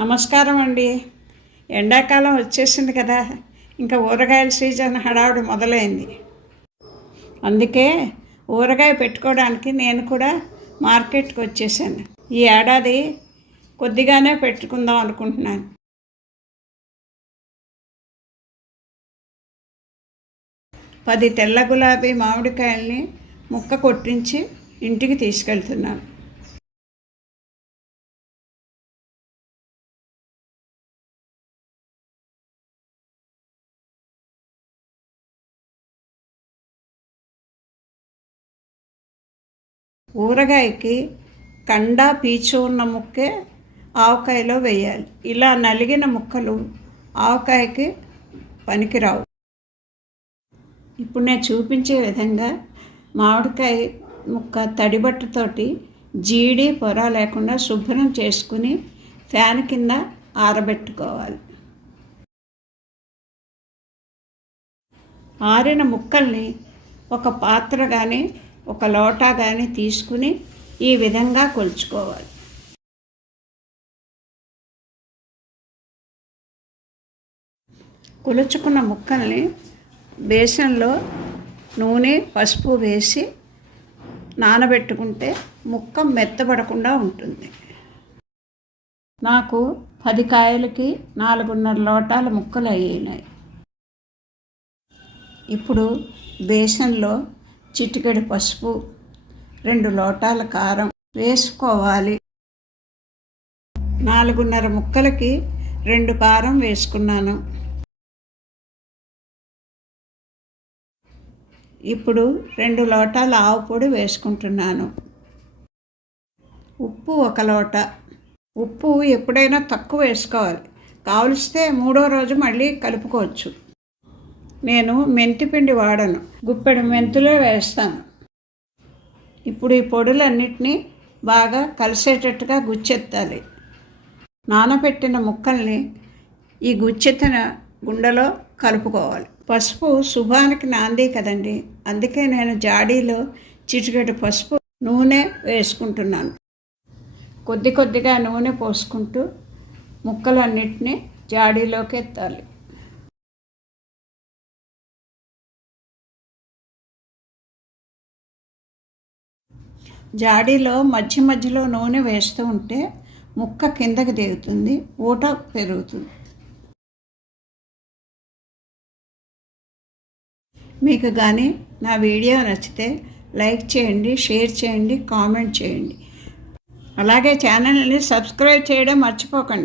నమస్కారం అండి. ఎండాకాలం వచ్చేసింది కదా, ఇంకా ఊరగాయల సీజన్ హడావుడి మొదలైంది. అందుకే ఊరగాయ పెట్టుకోవడానికి నేను కూడా మార్కెట్కి వచ్చేసాను. ఈ ఏడాది కొద్దిగానే పెట్టుకుందాం అనుకుంటున్నాను. పది తెల్ల గులాబీ మామిడికాయల్ని ముక్క కొట్టించి ఇంటికి తీసుకెళ్తున్నాను. ఊరగాయకి కండ పీచు ఉన్న ముక్కే ఆవకాయలో వేయాలి. ఇలా నలిగిన ముక్కలు ఆవకాయకి పనికిరావు. ఇప్పుడు నేను చూపించే విధంగా మామిడికాయ ముక్క తడిబట్టతోటి జీడి పొర లేకుండా శుభ్రం చేసుకుని ఫ్యాన్ కింద ఆరబెట్టుకోవాలి. ఆరిన ముక్కల్ని ఒక పాత్ర కానీ ఒక లోటా కానీ తీసుకుని ఈ విధంగా కొలుచుకోవాలి. కొలుచుకున్న ముక్కల్ని బేసన్లో నూనె పసుపు వేసి నానబెట్టుకుంటే ముక్క మెత్తబడకుండా ఉంటుంది. నాకు 10 కాయలకి 4.5 లోటాల ముక్కలు అయ్యాయి. ఇప్పుడు బేసన్లో చిటికెడు పసుపు, 2 లోటాల కారం వేసుకోవాలి. 4.5 ముక్కలకి 2 కారం వేసుకున్నాను. ఇప్పుడు 2 లోటాల ఆవు పొడి వేసుకుంటున్నాను. ఉప్పు 1 లోటా. ఉప్పు ఎప్పుడైనా తక్కువ వేసుకోవాలి, కావలిస్తే 3వ రోజు మళ్ళీ కలుపుకోవచ్చు. నేను మెంతిపిండి వాడను, గుప్పెడు మెంతులే వేస్తాను. ఇప్పుడు ఈ పొడులన్నిటినీ బాగా కలిసేటట్టుగా గుచ్చెత్తాలి. నానబెట్టిన ముక్కల్ని ఈ గుచ్చెత్తిన గుండెలో కలుపుకోవాలి. పసుపు శుభానికి నాంది కదండి, అందుకే నేను జాడీలో చిటికెడు పసుపు నూనె వేసుకుంటున్నాను. కొద్ది కొద్దిగా నూనె పోసుకుంటూ ముక్కలన్నిటినీ జాడీలోకి ఎత్తాలి. జాడీలో మధ్య మధ్యలో నూనె వేస్తూ ఉంటే ముక్క కిందకి దిగుతుంది, ఊట పెరుగుతుంది. మీకు కానీ నా వీడియో నచ్చితే లైక్ చేయండి, షేర్ చేయండి, కామెంట్ చేయండి. అలాగే ఛానల్ని సబ్స్క్రైబ్ చేయడం మర్చిపోకండి.